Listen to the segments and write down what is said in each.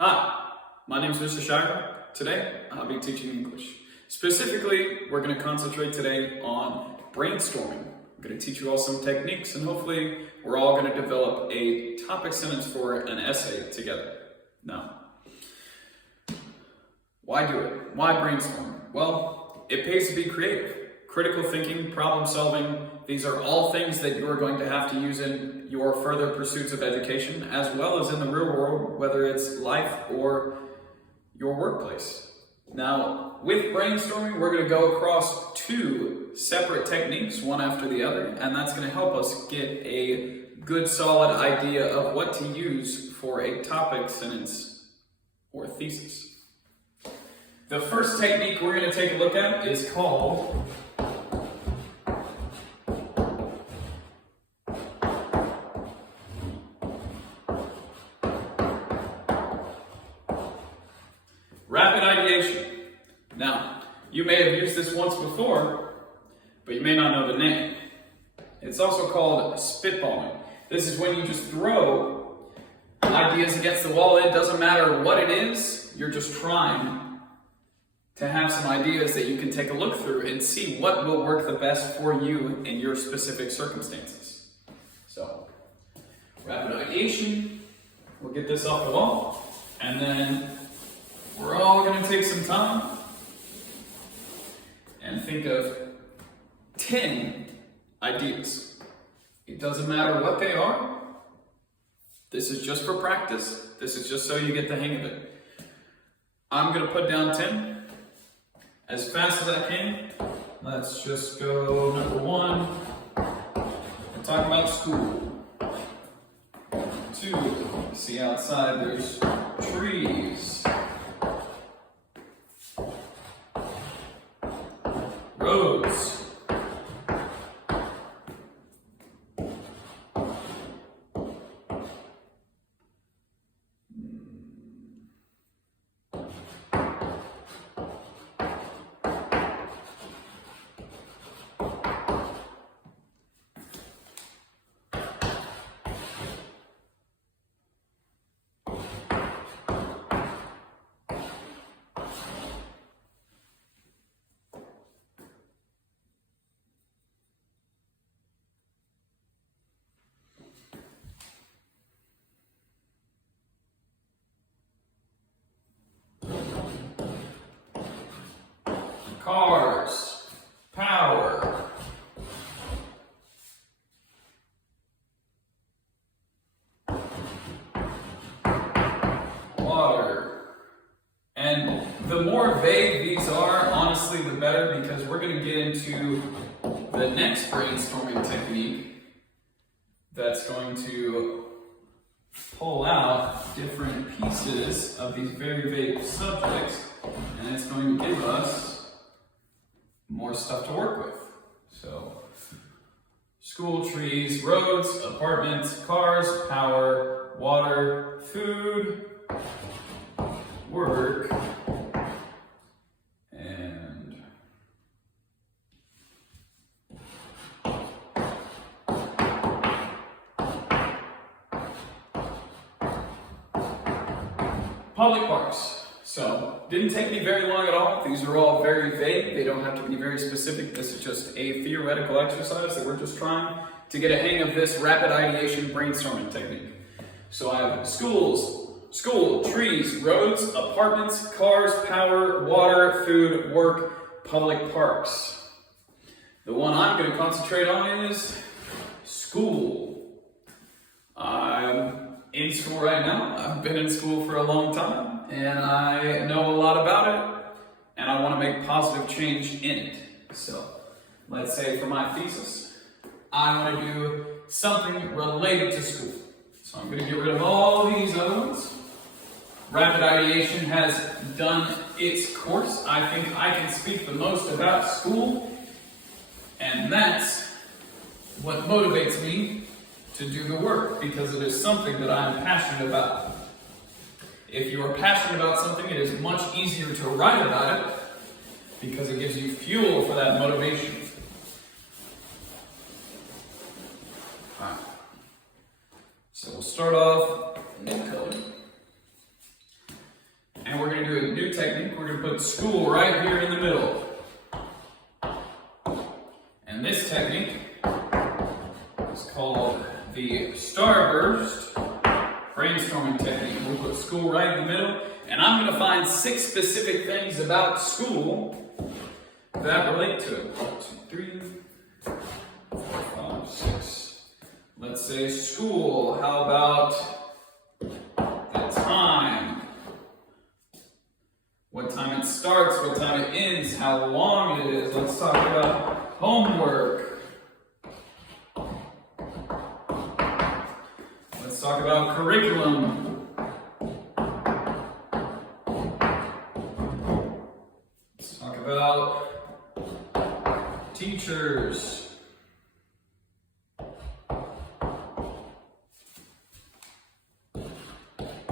Hi, my name is Mr. Shire. Today, I'll be teaching English. Specifically, we're going to concentrate today on brainstorming. I'm going to teach you all some techniques, and hopefully, we're all going to develop a topic sentence for an essay together. Now, why do it? Why brainstorm? Well, it pays to be creative. Critical thinking, problem solving, these are all things that you are going to have to use in your further pursuits of education, as well as in the real world, whether it's life or your workplace. Now, with brainstorming, we're going to go across two separate techniques, one after the other, and that's going to help us get a good solid idea of what to use for a topic sentence or thesis. The first technique we're going to take a look at is called rapid ideation. Now, you may have used this once before, but you may not know the name. It's also called spitballing. This is when you just throw ideas against the wall. It doesn't matter what it is, you're just trying to have some ideas that you can take a look through and see what will work the best for you in your specific circumstances. So, rapid ideation, we'll get this off the wall, and then we're all going to take some time and think of 10 ideas. It doesn't matter what they are. This is just for practice. This is just so you get the hang of it. I'm going to put down 10 as fast as I can. Let's just go number 1. We're talking about school. 2, see outside there's trees. Roads. Cars, power, water. And the more vague these are, honestly, the better, because we're going to get into the next brainstorming technique that's going to pull out different pieces of these very vague subjects, and it's going to give us more stuff to work with. So, school, trees, roads, apartments, cars, power, water, food, work, and public parks. So, didn't take me very long at all. These are all very vague. They don't have to be very specific. This is just a theoretical exercise that we're just trying to get a hang of this rapid ideation brainstorming technique. So I have schools, school, trees, roads, apartments, cars, power, water, food, work, public parks. The one I'm going to concentrate on is school. I'm in school right now. I've been in school for a long time, and I know a lot about it, and I want to make positive change in it. So, let's say for my thesis, I want to do something related to school. So I'm going to get rid of all these other ones. Rapid ideation has done its course. I think I can speak the most about school, and that's what motivates me to do the work, because it is something that I'm passionate about. If you are passionate about something, it is much easier to write about it because it gives you fuel for that motivation. All right. So we'll start off in color. put school right here in the middle. And this technique is called the Starburst Brainstorming Technique. We'll put school right in the middle, and I'm going to find 6 specific things about school that relate to it. 1, 2, 3, 4, 5, 6. Let's say school. How about the time? What time it starts, what time it ends, how long it is. Let's talk about homework. Let's talk about curriculum. Let's talk about teachers.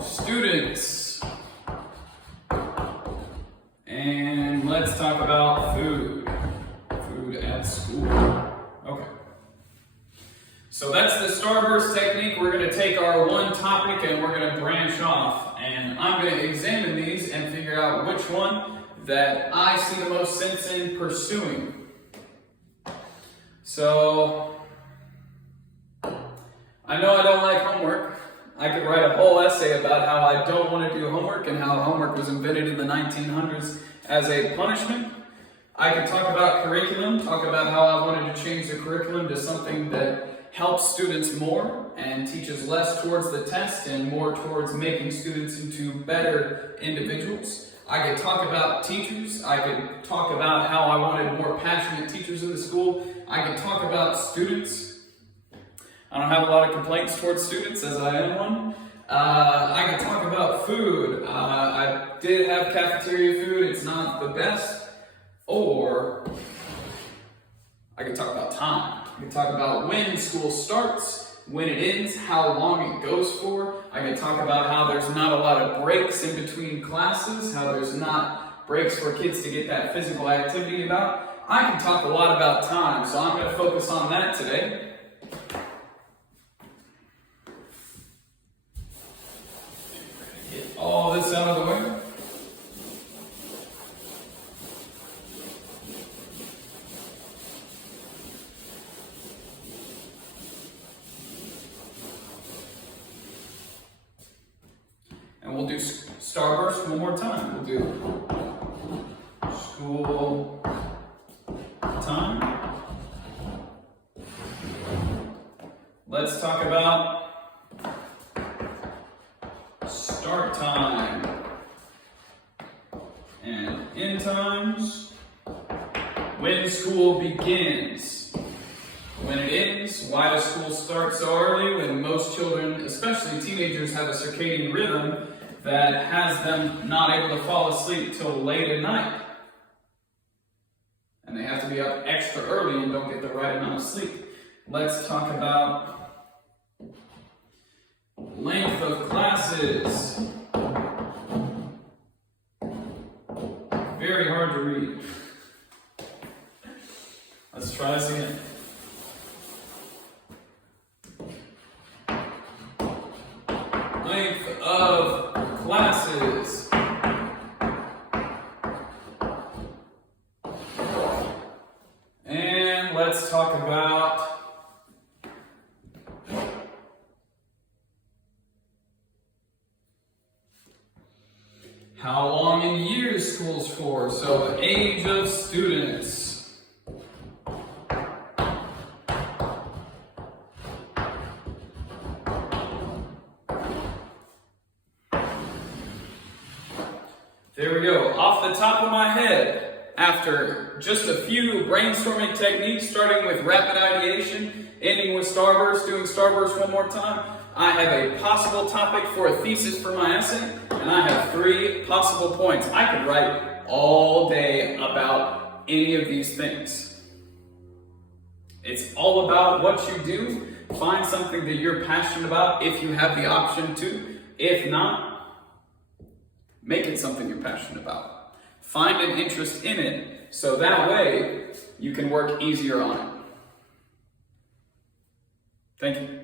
Students. And let's talk about food. Food at school. Okay. So that's the Starburst technique. We're going to take our one topic and we're going to branch off. And I'm going to examine these and figure out which one that I see the most sense in pursuing. So, I know I don't like homework. I could write a whole essay about how I don't want to do homework and how homework was invented in the 1900s as a punishment. I could talk about curriculum, talk about how I wanted to change the curriculum to something that helps students more and teaches less towards the test and more towards making students into better individuals. I could talk about teachers. I could talk about how I wanted more passionate teachers in the school. I could talk about students. I don't have a lot of complaints towards students, as I am one. I could talk about food. I did have cafeteria food. It's not the best. Or I could talk about time. I could talk about when school starts, when it ends, how long it goes for. I could talk about how there's not a lot of breaks in between classes, how there's not breaks for kids to get that physical activity about. I can talk a lot about time, so I'm going to focus on that today. Get all this out of the way. And we'll do Starburst one more time. We'll do school time. Let's talk about start time and end times. When school begins. When it ends. Why does school start so early when most children, especially teenagers, have a circadian rhythm that has them not able to fall asleep till late at night. And they have to be up extra early and don't get the right amount of sleep. Let's talk about length of classes. Very hard to read. Let's try this again. Length of classes. And let's talk about how long in years school's for, so the age of students. There we go. Off the top of my head, after just a few brainstorming techniques, starting with rapid ideation, ending with Starburst, doing Starburst one more time, I have a possible topic for a thesis for my essay, and I have 3 possible points. I could write all day about any of these things. It's all about what you do. Find something that you're passionate about if you have the option to. If not, make it something you're passionate about. Find an interest in it, so that way you can work easier on it. Thank you.